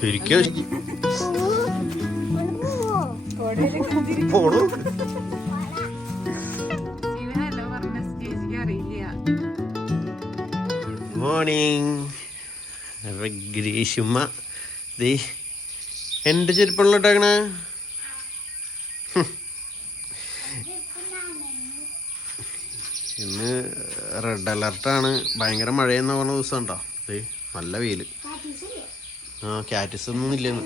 ശരിക്കും മോർണിംഗ്. ഗ്രീഷുമ്മ ദേ എൻ്റെ ചെരുപ്പുള്ളിട്ടേക്കണേ. ഇന്ന് റെഡ് അലർട്ടാണ്. ഭയങ്കര മഴയെന്ന് പറഞ്ഞ ദിവസം ഉണ്ടോ? ദേ നല്ല വെയിൽ. ആ കാറ്റസ് ഒന്നും ഇല്ലെന്ന്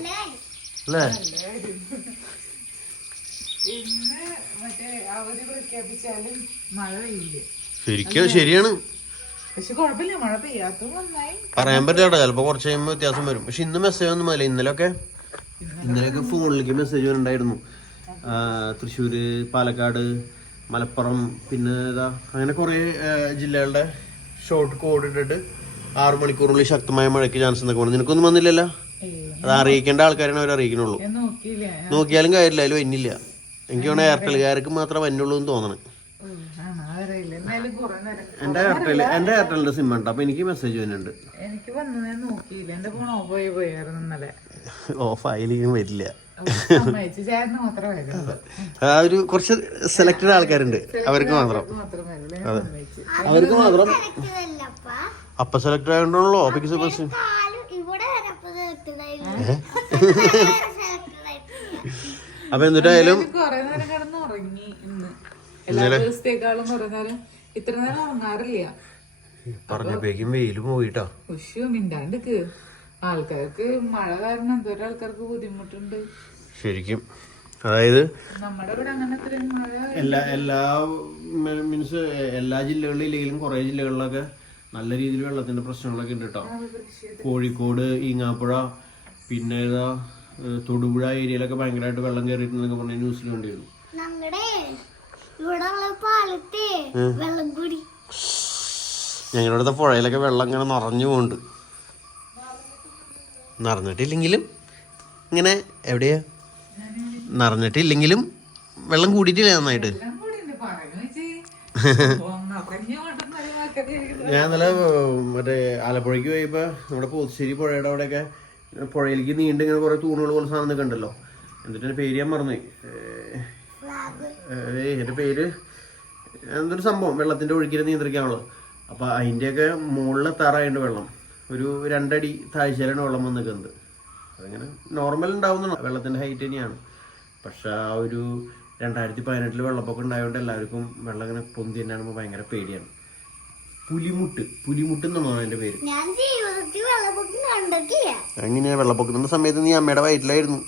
അല്ലേ? ശരിക്കും ശരിയാണ്. പറയാൻ പറ്റില്ല, ചിലപ്പോ കുറച്ച് കഴിയുമ്പോ വ്യത്യാസം വരും. പക്ഷെ ഇന്ന് മെസ്സേജ് ഒന്നും അല്ല. ഇന്നലെയൊക്കെ ഫോണിലേക്ക് മെസ്സേജ് ഉണ്ടായിരുന്നു. തൃശ്ശൂര്, പാലക്കാട്, മലപ്പുറം, പിന്നെ അങ്ങനെ കുറെ ജില്ലകളുടെ ഷോർട്ട് കോഡ് ഇട്ടിട്ട് 6 മണിക്കൂറിനുള്ളിൽ ശക്തമായ മഴയ്ക്ക് ചാൻസ് എന്നൊക്കെ പറഞ്ഞു. നിനക്കൊന്നും വന്നില്ലല്ലോ? അത് അറിയിക്കേണ്ട ആൾക്കാരാണ് അവർ അറിയിക്കണുള്ളൂ. നോക്കിയാലും കാര്യമില്ല, അതിൽ വന്നില്ല. എനിക്ക് തോന്നുന്നു എയർടെൽകാർക്ക് മാത്രമേ വന്നുള്ളൂ എന്ന് തോന്നണം. എന്റെ എയർടെലിന്റെ സിം ഉണ്ട്, അപ്പൊ എനിക്ക് മെസ്സേജ് വരുന്നുണ്ട്. ഓഫായാലും വരില്ല. ആ ഒരു കുറച്ച് സെലക്റ്റഡ് ആൾക്കാരുണ്ട്, അവർക്ക് മാത്രം. അവർക്ക് മാത്രം അപ്പ സെലക്ട് ആയതുകൊണ്ടാണല്ലോ അപ്പക്ക് സൂപ്പർ. അപ്പൊ എന്നിട്ടായാലും പറഞ്ഞപ്പോഴേക്കും വെയില് പോയിട്ടാ. മിണ്ടാണ്ടിക്ക്. ആൾക്കാർക്ക് മഴ കാരണം എന്തോരം ആൾക്കാർക്ക് ബുദ്ധിമുട്ടുണ്ട് ശരിക്കും. അതായത് നമ്മുടെ ഇവിടെ അങ്ങനത്തെ എല്ലാ മീൻസ് എല്ലാ ജില്ലകളിലും കുറെ ജില്ലകളിലൊക്കെ നല്ല രീതിയിൽ വെള്ളത്തിന്റെ പ്രശ്നങ്ങളൊക്കെ ഉണ്ട് കേട്ടോ. കോഴിക്കോട്, ഈങ്ങാപ്പുഴ, പിന്നെ തൊടുപുഴ ഏരിയയിലൊക്കെ ഭയങ്കരമായിട്ട് വെള്ളം കയറിയിട്ടുണ്ടെന്നൊക്കെ പറഞ്ഞ ന്യൂസിൽ കണ്ടിരുന്നു. ഞങ്ങളുടെ പുഴയിലൊക്കെ വെള്ളം ഇങ്ങനെ നിറഞ്ഞു പോകുന്നുണ്ട്. നിറഞ്ഞിട്ടില്ലെങ്കിലും ഇങ്ങനെ എവിടെയാ നിറഞ്ഞിട്ടില്ലെങ്കിലും വെള്ളം കൂടിയിട്ടില്ല നന്നായിട്ട്. ഞാൻ ഇന്നലെ മറ്റേ ആലപ്പുഴയ്ക്ക് പോയപ്പോ നമ്മുടെ പോത്തുശ്ശേരി പുഴയുടെ അവിടെയൊക്കെ പുഴയിലേക്ക് നീണ്ട് ഇങ്ങനെ കുറെ തൂണുകൾ പോലെ സാധനമൊക്കെ ഉണ്ടല്ലോ. എന്നിട്ട് പേര് ഞാൻ മറന്നു. എൻ്റെ പേര് എന്തൊരു സംഭവം വെള്ളത്തിന്റെ ഒഴുക്കിനെ നിയന്ത്രിക്കാനുള്ളത്. അപ്പൊ അതിൻ്റെയൊക്കെ മുകളിൽ എത്താറായിട്ട് വെള്ളം ഒരു 2 അടി താഴ്ചയിലാണ് വെള്ളം വന്ന് നിൽക്കുന്നത്. അതിങ്ങനെ നോർമൽ ഉണ്ടാവുന്ന വെള്ളത്തിന്റെ ഹൈറ്റ് തന്നെയാണ്. പക്ഷെ ആ ഒരു 2018 വെള്ളപ്പൊക്കം ഉണ്ടായതുകൊണ്ട് എല്ലാവർക്കും വെള്ളം ഇങ്ങനെ പൊന്തി തന്നെയാകുമ്പോൾ ഭയങ്കര പേടിയാണ്. പുലിമുട്ട് എന്നാണോ അതിന്റെ പേര്. എങ്ങനെയാ വെള്ളപ്പൊക്കത്തിന്റെ സമയത്ത് നീ അമ്മയുടെ വയറ്റിലായിരുന്നു.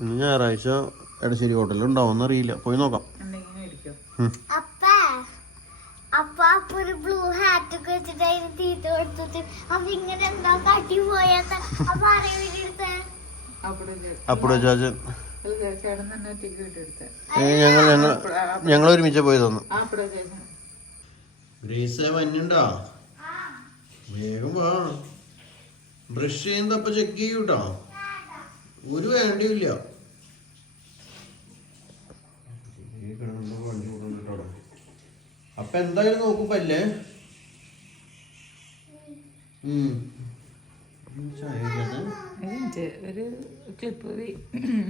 ഇന്ന് ഞായറാഴ്ച എടശ്ശേരി ഹോട്ടലിൽ ഉണ്ടാവുമെന്ന് അറിയില്ല, പോയി നോക്കാം. ഒരു ബ്ലൂ ഹാറ്റ് ഒക്കെ വെച്ചിട്ട് അതിന് തീറ്റ കൊടുത്തിട്ട് അപ്പൊ ഇങ്ങനെ എന്താ കാട്ടി പോയാത്ത ഞങ്ങൾ ഒരുമിച്ച് പോയി തന്നു. മഞ്ഞുണ്ടോ? വേഗം വാ. ബ്രഷ് ചെയ്യുന്നപ്പ ചെക്ക് ചെയ്യൂട്ടോ, ഒരു വേണ്ടിയില്ല. അപ്പൊ എന്തായാലും നോക്കുമ്പല്ലേ ഒരു ക്ലിപ്പ്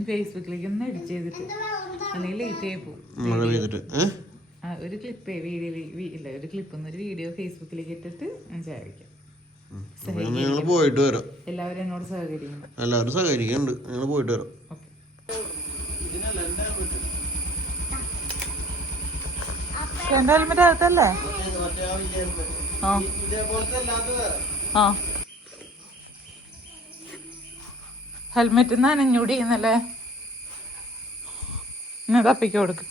ഫേസ്ബുക്കിലേക്ക് ഒന്ന് എഡിറ്റ് ചെയ്തിട്ട് അല്ലെങ്കിൽ ലേറ്റ് ആയി പോകും. ഒരു ക്ലിപ്പ് വീഡിയോ ഒരു ക്ലിപ്പ് ഒരു വീഡിയോ ഫേസ്ബുക്കിലേക്ക് ഇട്ടിട്ട് ഞാൻ ചായക്കാം. പോയിട്ട് വരാം. എല്ലാവരും എന്നോട് സഹകരിക്കണം. എല്ലാവരും സഹകരിക്കുന്നുണ്ട്. ഞങ്ങൾ പോയിട്ട് വരാം. എന്റെ ഹെൽമെറ്റ് അകത്തല്ലേ? ഹെൽമെറ്റ് നനഞ്ഞൂടി എന്നല്ലേ? ഇന്ന് തപ്പിക്ക് കൊടുക്ക്.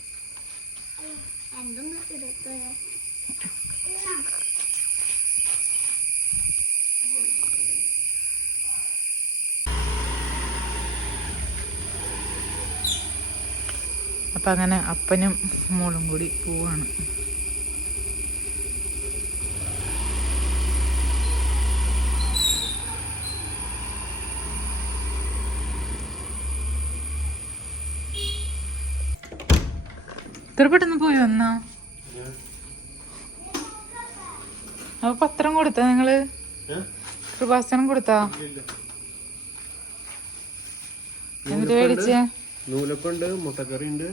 അപ്പം അങ്ങനെ അപ്പനും മോളും കൂടി പോവാണ്. ഇത്ര പെട്ടെന്ന് പോയി വന്നാ? അപ്പൊ പത്രം കൊടുത്താ നിങ്ങള്? കൃപാസനം കൊടുത്താ? എന്നിട്ട് മേടിച്ചേ? നൂലപ്പുണ്ട്, മുട്ടക്കറി ഉണ്ട്.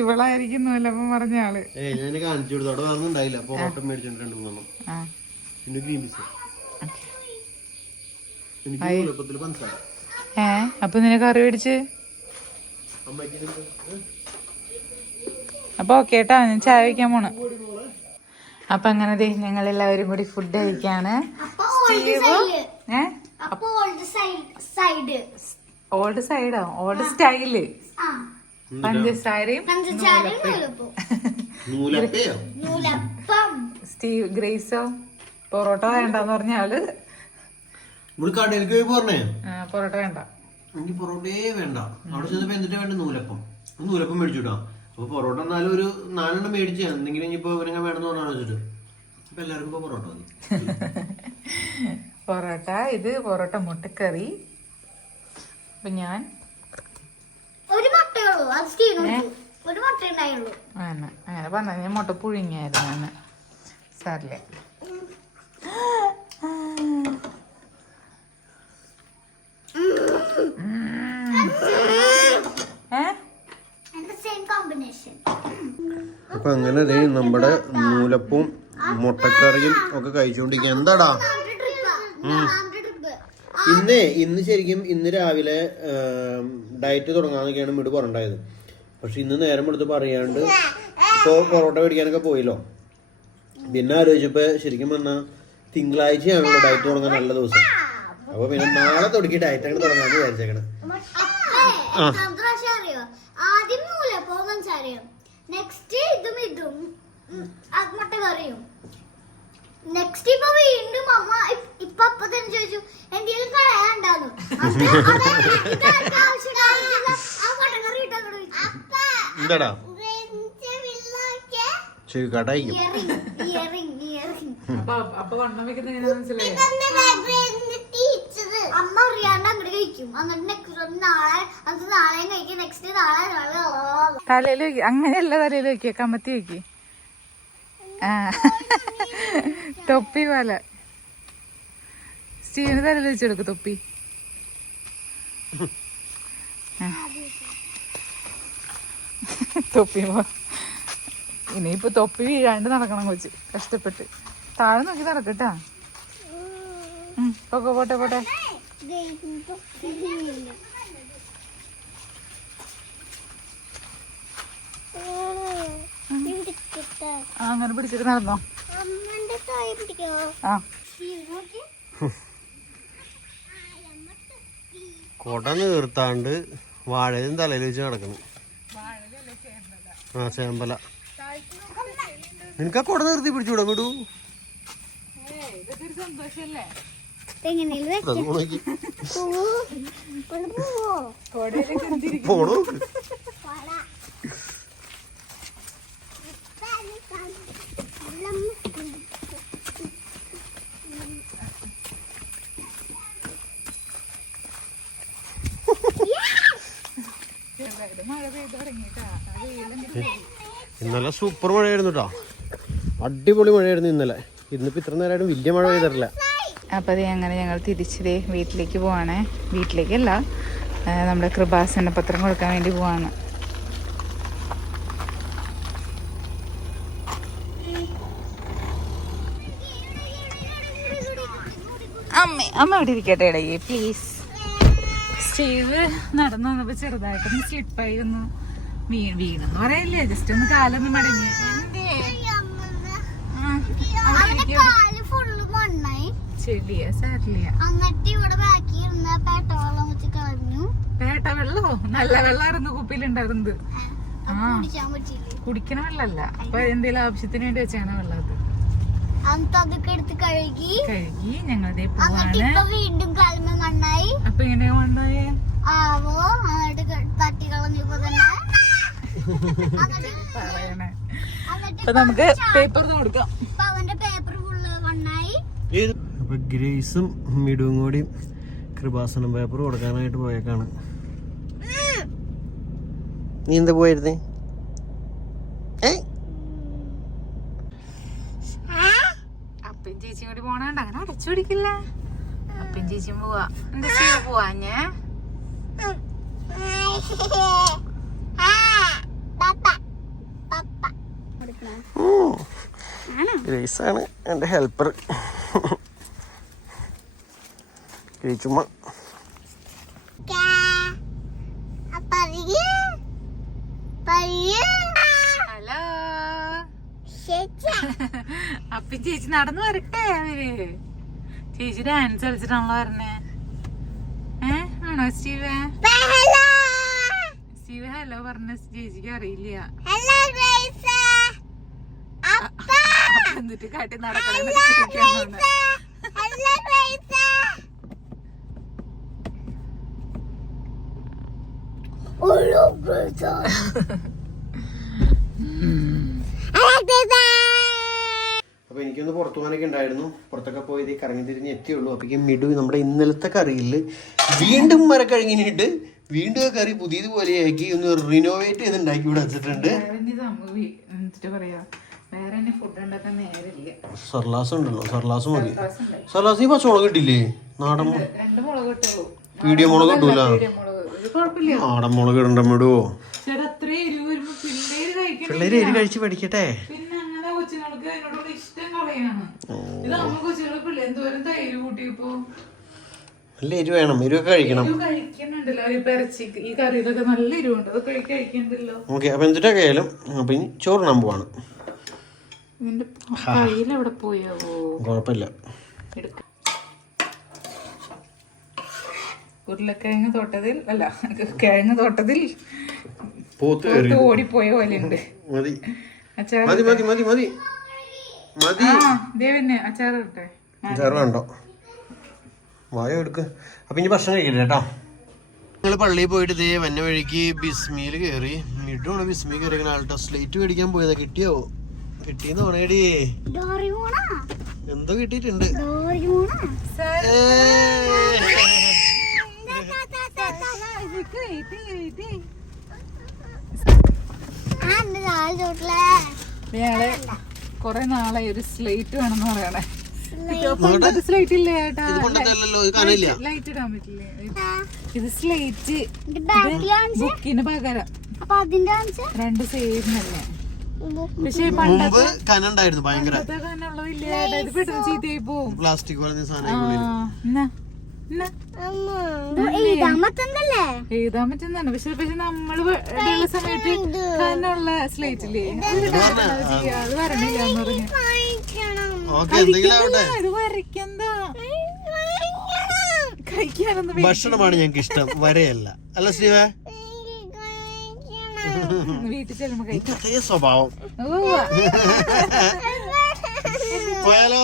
ഇവളായിരിക്കും നൂലപ്പം പറഞ്ഞ ആള്. ഞാൻ കാണിച്ചു കൊടുത്തു. അവിടെ വേറെ ഉണ്ടായില്ല. അപ്പൊ ഓട്ടം മേടിച്ചിട്ട് 2-3 പിന്നെ ഗ്രീൻ പീസ്. എനിക്ക് നൂലപ്പത്തില് പഞ്ചസാര. അപ്പൊ നിനക്ക് കറി മേടിച്ച്? അപ്പൊ ഓക്കെ കേട്ടാ, ഞാൻ ചായ വയ്ക്കാൻ പോണ. അപ്പൊ അങ്ങനെ ഞങ്ങൾ എല്ലാവരും കൂടി ഫുഡ് കഴിക്കാണ്. ഓൾഡ് സൈഡോ? Old style. പഞ്ചസാരയും സ്റ്റീവ് ഗ്രേസോ പൊറോട്ട വേണ്ടെന്ന് പറഞ്ഞ ആള് കടയിലേക്ക് പോയി പറഞ്ഞേ പൊറോട്ട വേണ്ട, എനിക്ക് പൊറോട്ടയെ വേണ്ട. അവിടെ ചെന്നപ്പോ എന്നിട്ട് വേണ്ട നൂലപ്പം മേടിച്ചുട്ടാ. അപ്പൊ പൊറോട്ട എന്നാലും ഒരു 4 മേടിച്ചാ എന്തെങ്കിലും ഇനിയിപ്പോ ഇവരെങ്ങനെ വേണമെന്ന് പറഞ്ഞാൽ വെച്ചിട്ട് അപ്പൊ എല്ലാവർക്കും ഇപ്പൊ പൊറോട്ട മതി. പൊറോട്ട, ഇത് പൊറോട്ട മുട്ടക്കറി. അപ്പൊ ഞാൻ അങ്ങനെ പറഞ്ഞ ഞാൻ മുട്ട പുഴുങ്ങിയായിരുന്നു. അങ്ങനെ സാറില്ലേ അപ്പൊ അങ്ങനെ നമ്മുടെ നൂലപ്പവും മുട്ടക്കറിയും ഒക്കെ കഴിച്ചുകൊണ്ടിരിക്കുക. എന്താടാ ഇന്ന് ശരിക്കും ഇന്ന് രാവിലെ ഡയറ്റ് തുടങ്ങാന്നൊക്കെയാണ് വീട് പറഞ്ഞിട്ടുണ്ടായത്. പക്ഷെ ഇന്ന് നേരം എടുത്ത് പറയാണ്ട് ഇപ്പൊ പൊറോട്ട മേടിക്കാനൊക്കെ പോയല്ലോ. പിന്നെ ആലോചിച്ചപ്പോ ശരിക്കും പറഞ്ഞാൽ തിങ്കളാഴ്ചയാണല്ലോ ഡയറ്റ് തുടങ്ങാൻ നല്ല ദിവസം. അപ്പൊ പിന്നെ നാളെ തുടങ്ങി ഡയറ്റ് അങ്ങനെ തുടങ്ങാന്ന് വിചാരിച്ചേക്കണം. ആദ്യം നൂലപ്പവും പഞ്ചസാരയും, നെക്സ്റ്റ് ഇതും മുട്ടക്കറിയും, നെക്സ്റ്റ് ഇപ്പൊ വീണ്ടും അമ്മ ഇപ്പൊ അപ്പൊ തന്നെ ചോദിച്ചു എന്തെങ്കിലും കളയാണ്ടാന്നു. എന്താടാ അമ്മ അറിയാണ്ട് അങ്ങോട്ട് കഴിക്കും. എന്നിട്ട് നാളെ കഴിക്കും. നെക്സ്റ്റ് നാളെ തലയിൽ വെക്ക. അങ്ങനെയല്ല തലയിൽ വെക്ക, കമത്തി വെക്ക. തൊപ്പി പോലെ സ്റ്റീവിന് തലയിൽ വെച്ചെടുക്കും തൊപ്പി. തൊപ്പി ഇനിയിപ്പൊ തൊപ്പി വീഴാണ്ട് നടക്കണം കൊച്ച്, കഷ്ടപ്പെട്ട്. താഴെ നോക്കി നടക്കട്ടാ. പോട്ടെ പോട്ടെ പോട്ടെ. അങ്ങനെ പിടിച്ചിട്ട് നടന്നോ. കൊട നീർത്താണ്ട് വാഴയും തലയിൽ വെച്ച് നടക്കണം. ചേമ്പല നിനക്ക് ആ കൊട നിർത്തി പിടിച്ചൂടാ വിടൂ. സന്തോഷല്ലേ? പോണോ? ഇന്നലെ സൂപ്പർ മഴയായിരുന്നു കേട്ടോ, അടിപൊളി മഴയായിരുന്നു ഇന്നലെ. ഇന്നിപ്പോ ഇത്ര നേരമായിട്ടും വലിയ മഴ പെയ്തിട്ടില്ല. അപ്പോൾ അത് അങ്ങനെ ഞങ്ങൾ തിരിച്ച് വീട്ടിലേക്ക് പോവാണേ. വീട്ടിലേക്കല്ല, നമ്മുടെ കൃപാസന പത്രം കൊടുക്കാൻ വേണ്ടി പോവാണ്. അമ്മ ഇവിടെ ഇരിക്കട്ടെ ഇടയ്ക്ക് പ്ലീസ്. സ്റ്റീവ് നടന്നു വന്നപ്പോ ചെറുതായിട്ടൊന്ന് സ്ലിപ്പായി ഒന്ന് വീണെന്ന് പറയില്ലേ, ജസ്റ്റ് ഒന്ന് കാലൊന്ന് മടങ്ങി. ചെടിയാ സാരില്ല. പേട്ട വെള്ളോ? നല്ല വെള്ളമായിരുന്നു കുപ്പിയിലുണ്ടായിരുന്നത്. കുടിക്കണ വെള്ളല്ല, അപ്പൊ എന്തെങ്കിലും ആവശ്യത്തിന് വേണ്ടി വെച്ചാണ് വെള്ളം. അത് കഴുകി ഞങ്ങളതേ പോവാണ്. വീണ്ടും കാലമ മണ്ണായി. അപ്പൊ എങ്ങനെയാ മണ്ണായേ? ആവോ തട്ടി കളഞ്ഞപ്പോ തന്നെ. അപ്പൊ നമുക്ക് പേപ്പർ കൊടുക്കാം. അവന്റെ പേപ്പർ ഫുള്ള് മണ്ണായി. അപ്പൊ ഗ്രേസും മിടുവും കൂടി കൃപാസനം പേപ്പർ കൊടുക്കാനായിട്ട് പോയേക്കാണ്. നീ എന്താ പോയിരുന്നേ? അപ്പൻ ചേച്ചിയും കൂടി പോണാണ്ട് അങ്ങനെ അടച്ചു പിടിക്കില്ല. അപ്പൻ ചേച്ചിയും പോവാ. എന്താ ചെയ്യാ പോവാ ഞാൻ? ഗ്രേസാണ് എൻ്റെ ഹെൽപ്പർ. ചുമ്മാ ഹലോ അപ്പൻ ചേച്ചി നടന്നു വരട്ടെ. അവര് ചേച്ചി ഡാൻസ് കളിച്ചിട്ടാണല്ലോ പറഞ്ഞേ. ആണോ സ്റ്റീവ്? സ്റ്റീവ് ഹലോ പറഞ്ഞ ചേച്ചിക്ക് അറിയില്ല. എന്നിട്ട് കാട്ടി നടക്കണം. അപ്പോൾ എനിക്കൊന്ന് പുറത്തു പോകാനൊക്കെ ഉണ്ടായിരുന്നു. പുറത്തൊക്കെ പോയത് കറങ്ങി തിരിഞ്ഞ് എത്തിയുള്ളൂ. അപ്പോഴേക്കും മിഡു നമ്മുടെ ഇന്നലത്തെ കറിയിൽ വീണ്ടും മരക്കഴുങ്ങിനിട്ട് വീണ്ടും ആ കറി പുതിയതുപോലെ ആക്കി ഒന്ന് റിനോവേറ്റ് ചെയ്ത് ഉണ്ടാക്കി ഇവിടെ വെച്ചിട്ടുണ്ട്. സർലാസ് ഉണ്ടല്ലോ, സർലാസ് മതി. സർലാസ് ഈ പച്ചമുളക് കിട്ടില്ലേ? നാടൻ പീടിയ മുളക് കിട്ടൂല. നാടൻ മുളക് ഇടണ്ട മിടുവോ? പിള്ളേര് എരി കഴിച്ച് പഠിക്കട്ടെ. നല്ല എരിവ് വേണം, എരിവൊക്കെ കഴിക്കണം. ഓക്കെ, അപ്പൊ എന്തിട്ടൊക്കെ ആയാലും അപ്പൊ ഇനി ചോറിനാൻ പോവാണ്. കുഴപ്പമില്ല. ഉരുളക്കിഴങ്ങ് തോട്ടത്തിൽ അല്ല, കിഴങ്ങ് തോട്ടത്തിൽ ഓടിപ്പോയ പോലെയുണ്ട്. മതി മതി മതി മതി മതി മതി. ദേവന്നെ അച്ചാർ ഇട്ടെ. അച്ചാർ വേണ്ടോ? വായ എടുക്ക്. അപ്പൊ ഇനി ഭക്ഷണം കഴിക്കട്ടെ കേട്ടോ. ഞങ്ങൾ പള്ളിയിൽ പോയിട്ട് ഇതേ വന്ന വഴിക്ക് ബിസ്മിയിൽ കയറി. മിഡുമാണ് ബിസ്മി കയറിയ ആൾട്ടോ. സ്ലേറ്റ് മേടിക്കാൻ പോയതാ. കിട്ടിയാവോ? കിട്ടിയെന്ന് പറയടി. എന്തോ കിട്ടിയിട്ടുണ്ട്. കൊറേ നാളെ ഒരു സ്ലേറ്റ് വേണമെന്ന് പറയണേ. സ്ലേറ്റ് ഇല്ലേ ചേട്ടാ? ലൈറ്റ് ഇടാൻ പറ്റില്ലേ? ഇത് സ്ലേറ്റ് ബുക്കിന് പകരം രണ്ട് സെയിമല്ലേ? പക്ഷെ പണ്ടത്തെ കനുണ്ടായിരുന്നു ഭയങ്കര. കനുള്ളതില്ല ചേട്ടാ. ഇത് പെട്ടെന്ന് ചീത്തയായി പോവും. പ്ലാസ്റ്റിക് എഴുതാൻ പറ്റുന്നതാണ്. പക്ഷെ നമ്മള് ഉള്ള സമയത്ത് കനുള്ള സ്ലേറ്റ് ഇല്ലേ, അത് വരണില്ലാന്ന് പറഞ്ഞു. ഇത് വരയ്ക്കണ്ട, കഴിക്കാനൊന്നും. ഭക്ഷണമാണ് ഞങ്ങൾക്ക് ഇഷ്ടം, വരെയല്ല. അല്ല സ്റ്റീവേ? വീട്ടിൽ ചെല്ലുമ്പോ കഴിക്കാം. സ്വഭാവം. പോയാലോ?